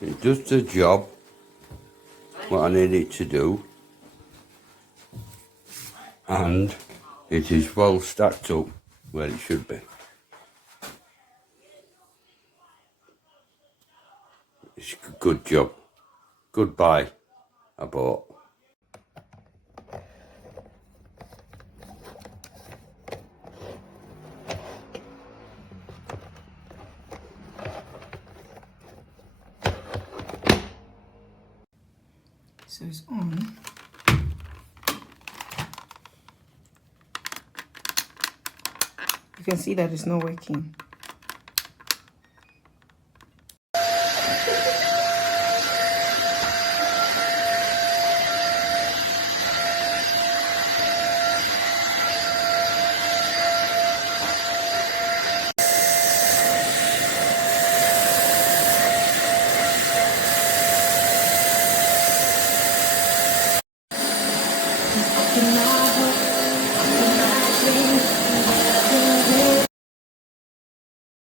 It does the job, what I need it to do, and it is well stacked up where it should be. It's a good job. Good buy, I bought. So it's on. You can see that it's not working.